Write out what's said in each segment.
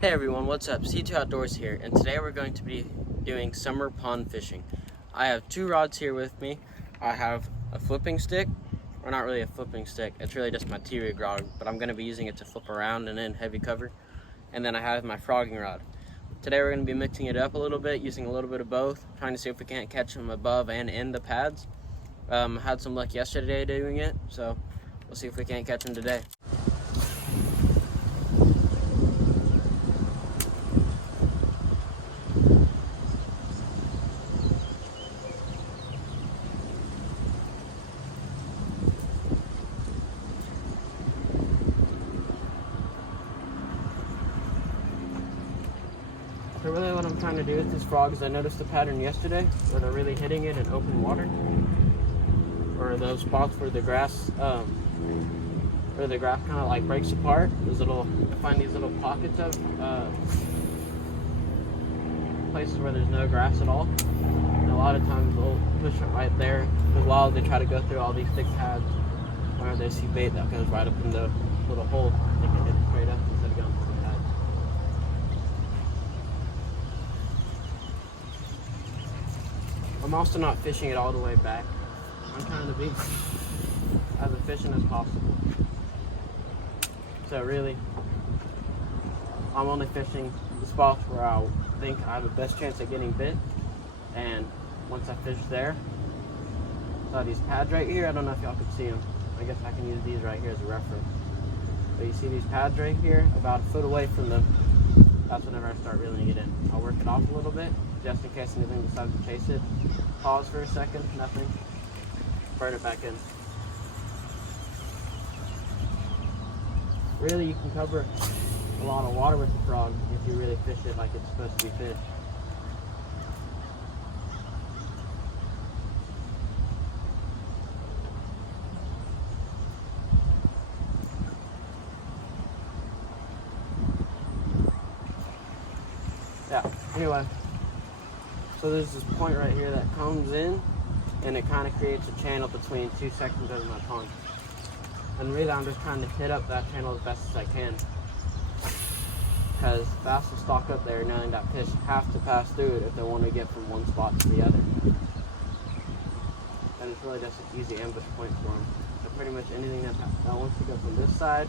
Hey everyone, what's up? C2 Outdoors here, and today we're going to be doing summer pond fishing. I have two rods here with me. I have a flipping stick, or not really a flipping stick, it's really just my T-rig rod, but I'm going to be using it to flip around and in heavy cover. And then I have my frogging rod. Today we're going to be mixing it up a little bit, using a little bit of both, trying to see if we can't catch them above and in the pads. Had some luck yesterday doing it, so we'll see if we can't catch them today. So really what I'm trying to do with this frog is I noticed the pattern yesterday where they're really hitting it in open water, or those spots where the grass kind of like breaks apart. I find these little pockets of places where there's no grass at all, and a lot of times they'll push it right there, because while they try to go through all these thick pads, where they see bait that goes right up in the little hole, they can hit it straight up instead of going through the pads. I'm also not fishing it all the way back. I'm trying to be as efficient as possible. So really, I'm only fishing the spots where I think I have the best chance of getting bit. And once I fish there, so these pads right here, I don't know if y'all can see them. I guess I can use these right here as a reference. But you see these pads right here, about a foot away from them, that's whenever I start reeling it in. I'll work it off a little bit, just in case anything decides to chase it. Pause for a second, nothing. Burn it back in. Really, you can cover a lot of water with the frog if you really fish it like it's supposed to be fished. Yeah, anyway, so there's this point right here that comes in, and it kind of creates a channel between two sections of my pond. And really I'm just trying to hit up that channel as best as I can, because bass will stalk up there knowing that fish have to pass through it if they want to get from one spot to the other. And it's really just an easy ambush point for them. So pretty much anything that wants to go from this side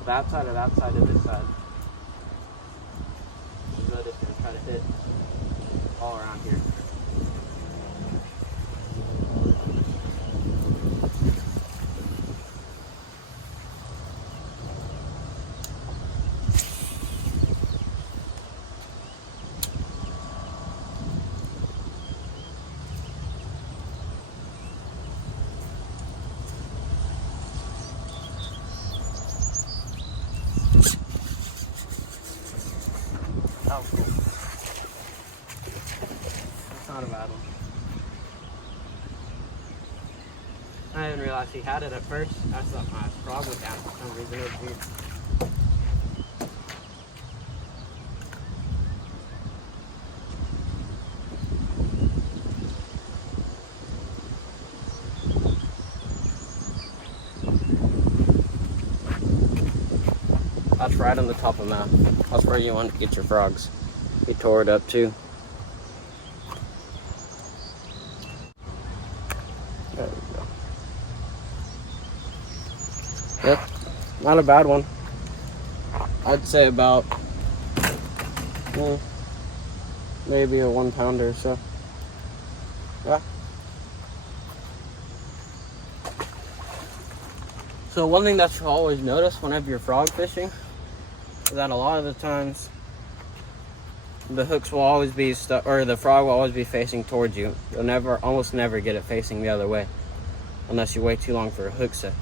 to that side, or that side to this side, I'm really just going to try to hit all around here. Oh, cool. That's not a bad one. I didn't realize he had it at first. I thought my frog was down for some reason. It was weird. That's right on the top of the mouth. That's where you want to get your frogs. He tore it up too. There we go. Yep, not a bad one. I'd say about maybe a 1 pounder or so. Yeah. So one thing that you'll always notice whenever you're frog fishing is that a lot of the times the hooks will always be stuck, or the frog will always be facing towards you. You'll almost never get it facing the other way unless you wait too long for a hook set.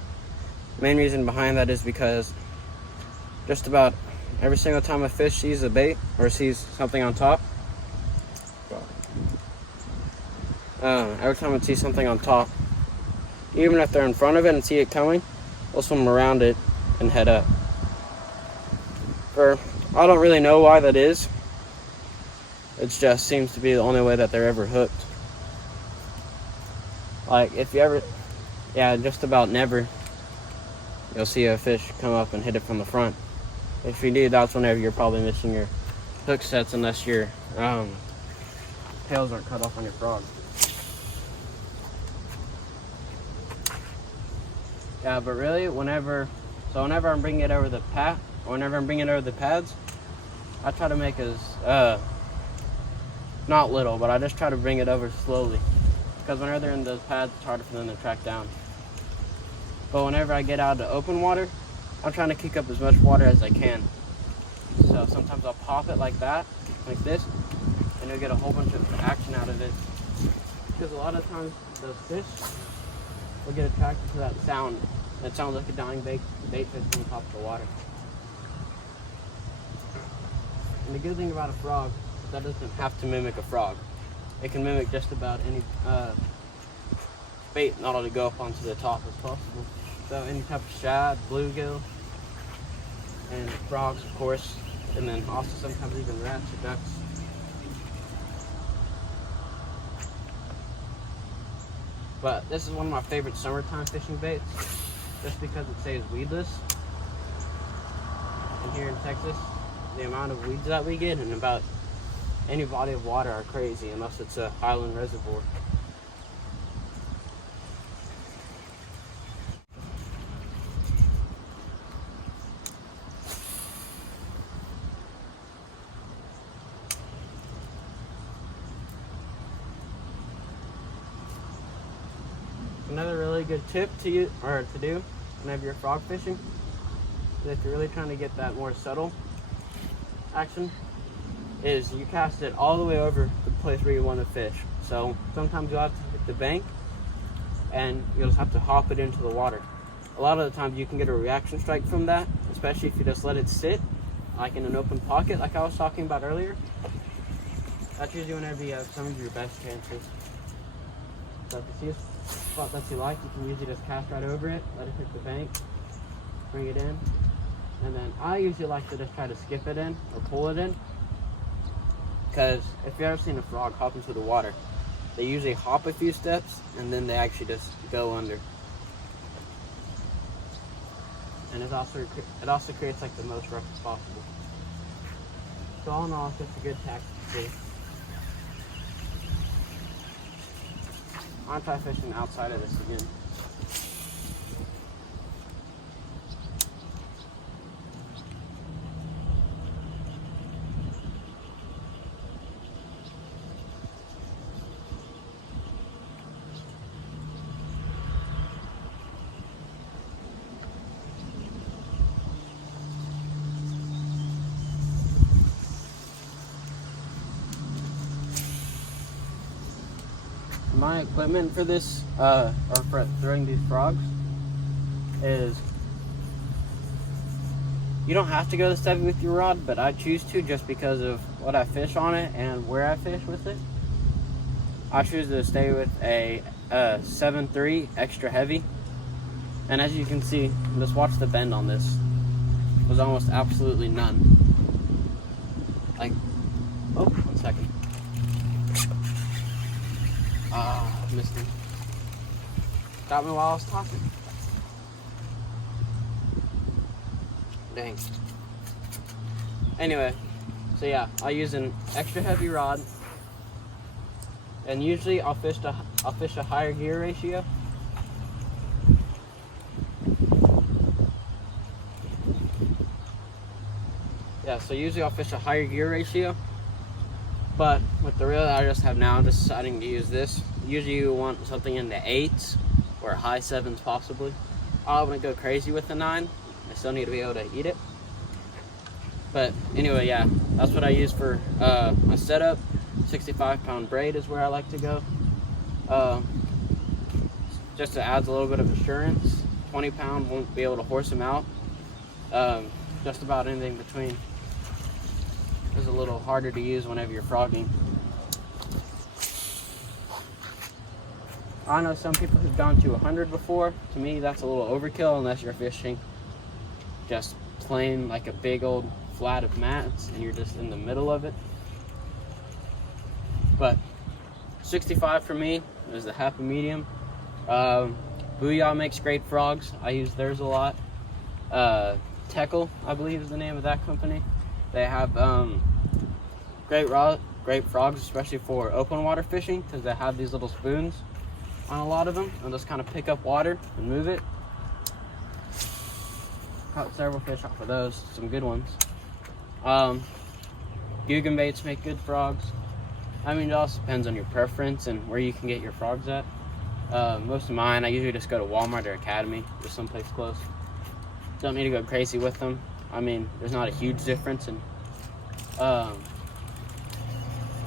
The main reason behind that is because just about every single time a fish sees a bait or sees something on top, every time it sees something on top, even if they're in front of it and see it coming, they'll swim around it and head up. Or I don't really know why that is. It just seems to be the only way that they're ever hooked. Like if you ever, just about never, you'll see a fish come up and hit it from the front. If you do, that's whenever you're probably missing your hook sets, unless your tails aren't cut off on your frog. Yeah, but really, whenever I'm bringing it over the pads, I try to make as not little, but I just try to bring it over slowly, because whenever they're in those pads, it's harder for them to track down. But whenever I get out to open water, I'm trying to kick up as much water as I can. So sometimes I'll pop it like that, like this, and you'll get a whole bunch of action out of it. Because a lot of times those fish will get attracted to that sound. That sounds like a dying bait fish on top of the water. And the good thing about a frog is that it doesn't have to mimic a frog. It can mimic just about any bait, not only go up onto the top as possible. So any type of shad, bluegill, and frogs, of course, and then also sometimes even rats or ducks. But this is one of my favorite summertime fishing baits, just because it stays weedless. And here in Texas, the amount of weeds that we get in about any body of water are crazy, unless it's a highland reservoir. Another really good tip to do whenever you're frog fishing is, if you're really trying to get that more subtle action, is you cast it all the way over the place where you want to fish. So sometimes you'll have to hit the bank and you'll just have to hop it into the water. A lot of the times you can get a reaction strike from that, especially if you just let it sit like in an open pocket like I was talking about earlier. That's usually whenever you have some of your best chances. So if you see a spot that you like, you can usually just cast right over it, let it hit the bank, bring it in, and then I usually like to just try to skip it in or pull it in, because if you've ever seen a frog hop into the water, they usually hop a few steps and then they actually just go under. And it also creates like the most rush as possible. So all in all, it's just a good tactic to do. I'll try fishing outside of this again. My equipment for this, or for throwing these frogs, is you don't have to go this heavy with your rod, but I choose to just because of what I fish on it and where I fish with it. I choose to stay with a 7.3 extra heavy, and as you can see, just watch the bend on this. There's almost absolutely none. Like, oh, 1 second. Missed him. Got me while I was talking. Dang. Anyway, so yeah, I use an extra heavy rod, and usually I'll fish a higher gear ratio. Yeah, so usually I'll fish a higher gear ratio. But with the reel that I just have now, I'm just deciding to use this. Usually you want something in the 8s or high 7s possibly. I don't want to go crazy with the 9. I still need to be able to eat it. But anyway, yeah, that's what I use for my setup. 65-pound braid is where I like to go. Just to add a little bit of assurance. 20-pound won't be able to horse him out. Just about anything between is a little harder to use whenever you're frogging. I know some people who've gone to 100 before. To me, that's a little overkill unless you're fishing just plain like a big old flat of mats and you're just in the middle of it. But 65 for me is the happy medium. Booyah makes great frogs. I use theirs a lot. Teckle, I believe is the name of that company. They have great frogs, especially for open water fishing, because they have these little spoons on a lot of them, and just kind of pick up water and move it. Caught several fish off of those, some good ones. Guggen baits make good frogs. I mean, it also depends on your preference and where you can get your frogs at. Most of mine, I usually just go to Walmart or Academy, just someplace close. Don't need to go crazy with them. I mean, there's not a huge difference in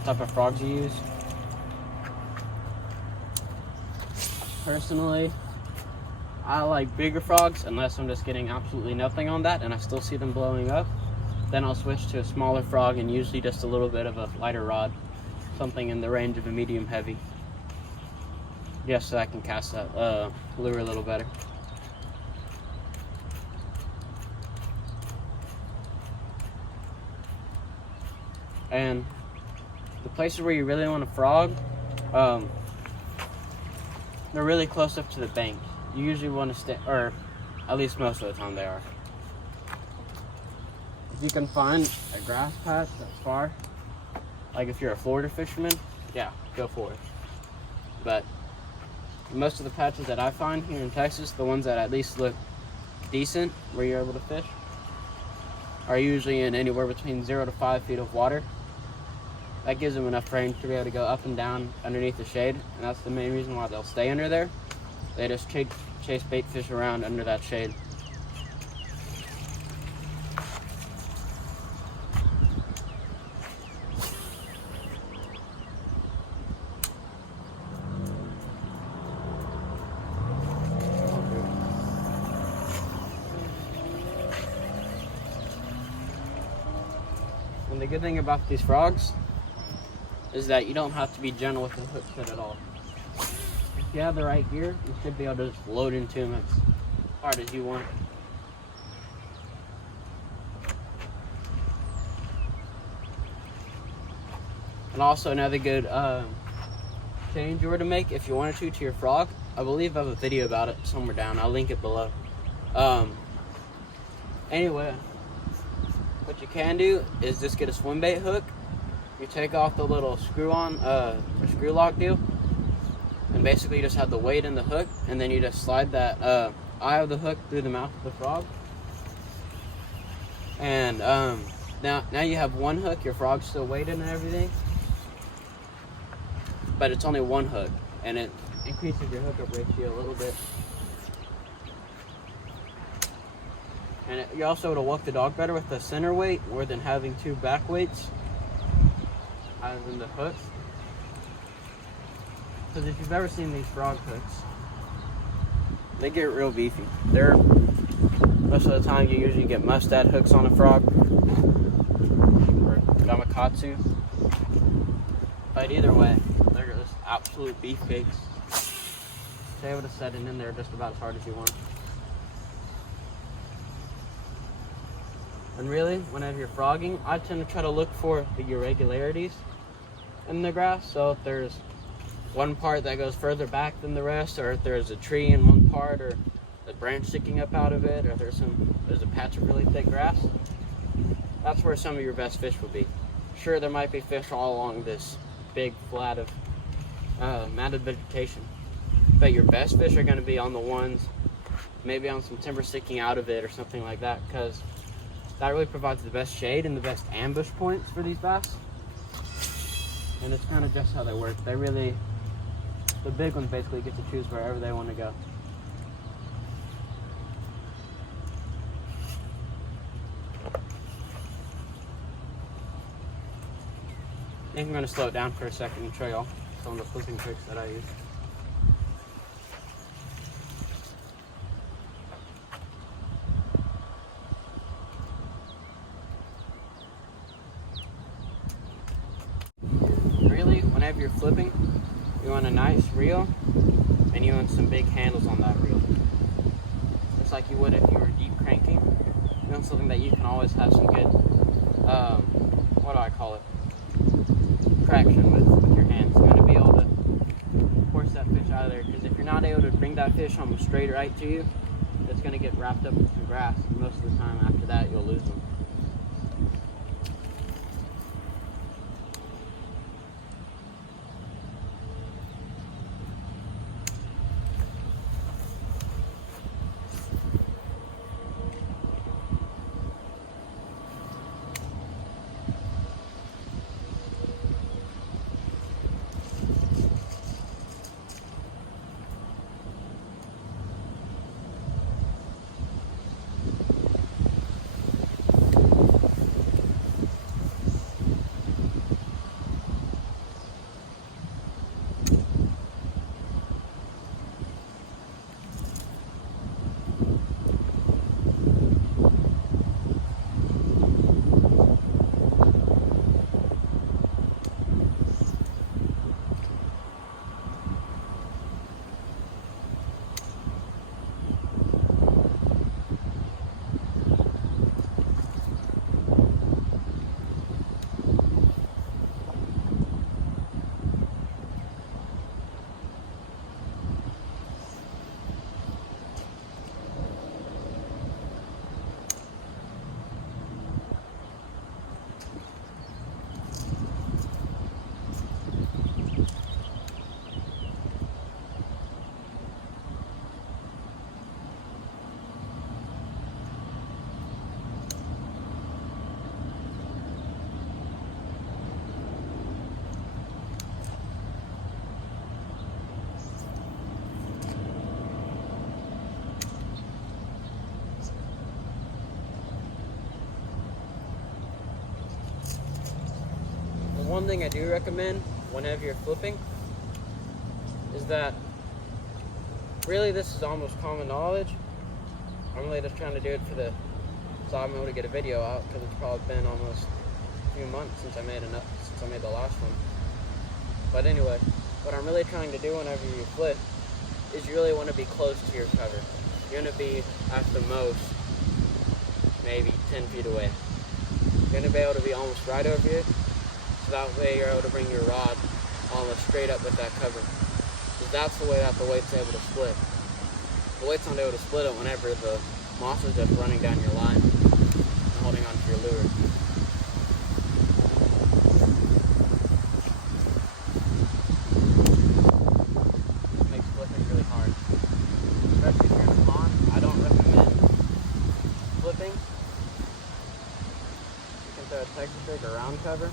type of frogs you use. Personally, I like bigger frogs unless I'm just getting absolutely nothing on that and I still see them blowing up. Then I'll switch to a smaller frog and usually just a little bit of a lighter rod, something in the range of a medium heavy, just so I can cast that lure a little better. And the places where you really want a frog, they're really close up to the bank. You usually want to stay, or at least most of the time they are. If you can find a grass patch that's far, like if you're a Florida fisherman, yeah, go for it. But most of the patches that I find here in Texas, the ones that at least look decent where you're able to fish, are usually in anywhere between 0 to 5 feet of water. That gives them enough range to be able to go up and down underneath the shade, and that's the main reason why they'll stay under there. They just chase bait fish around under that shade. And the good thing about these frogs is that you don't have to be gentle with the hook set at all. If you have the right gear, you should be able to just load into them as hard as you want. And also another good change you were to make if you wanted to your frog, I believe I have a video about it somewhere down. I'll link it below. Anyway, what you can do is just get a swim bait hook. You take off the little screw lock deal, and basically you just have the weight in the hook, and then you just slide that eye of the hook through the mouth of the frog. And now you have one hook. Your frog's still weighted and everything, but it's only one hook, and it increases your hookup ratio a little bit. And you're also able to walk the dog better with the center weight more than having two back weights as in the hooks. Because if you've ever seen these frog hooks, they get real beefy. Most of the time you usually get mustad hooks on a frog or gamakatsu. But either way, they're just absolute beefcakes. You're able to set it in there just about as hard as you want. And really, whenever you're frogging, I tend to try to look for the irregularities in the grass. So if there's one part that goes further back than the rest, or if there's a tree in one part, or a branch sticking up out of it, or there's a patch of really thick grass, that's where some of your best fish will be. Sure, there might be fish all along this big flat of matted vegetation, but your best fish are going to be on the ones maybe on some timber sticking out of it or something like that, because that really provides the best shade and the best ambush points for these bass. And it's kind of just how they work. The big ones basically get to choose wherever they want to go. I think I'm going to slow it down for a second and show y'all some of the flipping tricks that I use. Whenever you're flipping, you want a nice reel, and you want some big handles on that reel. Just like you would if you were deep cranking. You want something that you can always have some good, traction with your hands. You're going to be able to force that fish out of there, because if you're not able to bring that fish almost straight right to you, it's going to get wrapped up in some grass. Most of the time after that, you'll lose them. One thing I do recommend whenever you're flipping is that really this is almost common knowledge. I'm really just trying to do it so I'm able to get a video out, because it's probably been almost a few months since I made the last one. But anyway, what I'm really trying to do whenever you flip is you really want to be close to your cover. You're going to be at the most maybe 10 feet away. You're going to be able to be almost right over you. So that way you're able to bring your rod almost straight up with that cover. Because that's the way that the weight's able to split. The weight's not able to split it whenever the moss is just running down your line and holding onto your lure. It makes flipping really hard. Especially if you're in a pond, I don't recommend flipping. You can throw a Texas rig or round cover.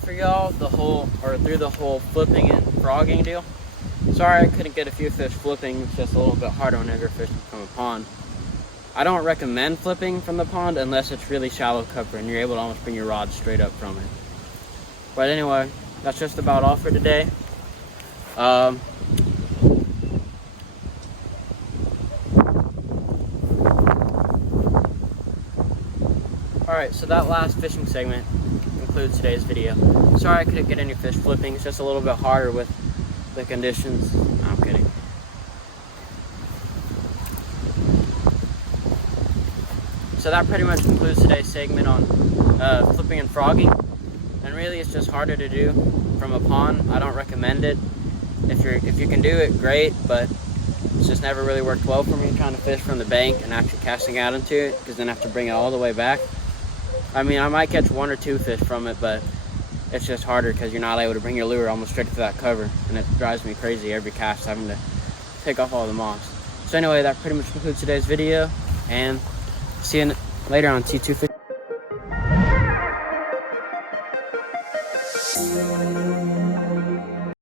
For y'all through the whole flipping and frogging deal. Sorry I couldn't get a few fish flipping. It's just a little bit harder whenever you're fishing from a pond. I don't recommend flipping from the pond unless it's really shallow cover and you're able to almost bring your rod straight up from it. But anyway, that's just about all for today. Alright, so that last fishing segment concludes today's video. Sorry I couldn't get any fish flipping. It's just a little bit harder with the conditions. No, I'm kidding. So that pretty much concludes today's segment on flipping and frogging. And really it's just harder to do from a pond. I don't recommend it. If you can do it, great, but It's just never really worked well for me trying to fish from the bank and actually casting out into it, because then I have to bring it all the way back. I mean, I might catch 1 or 2 fish from it, but it's just harder because you're not able to bring your lure almost straight to that cover, and it drives me crazy every cast having to take off all the moss. So anyway, that pretty much concludes today's video, and see you later on T2 Fish.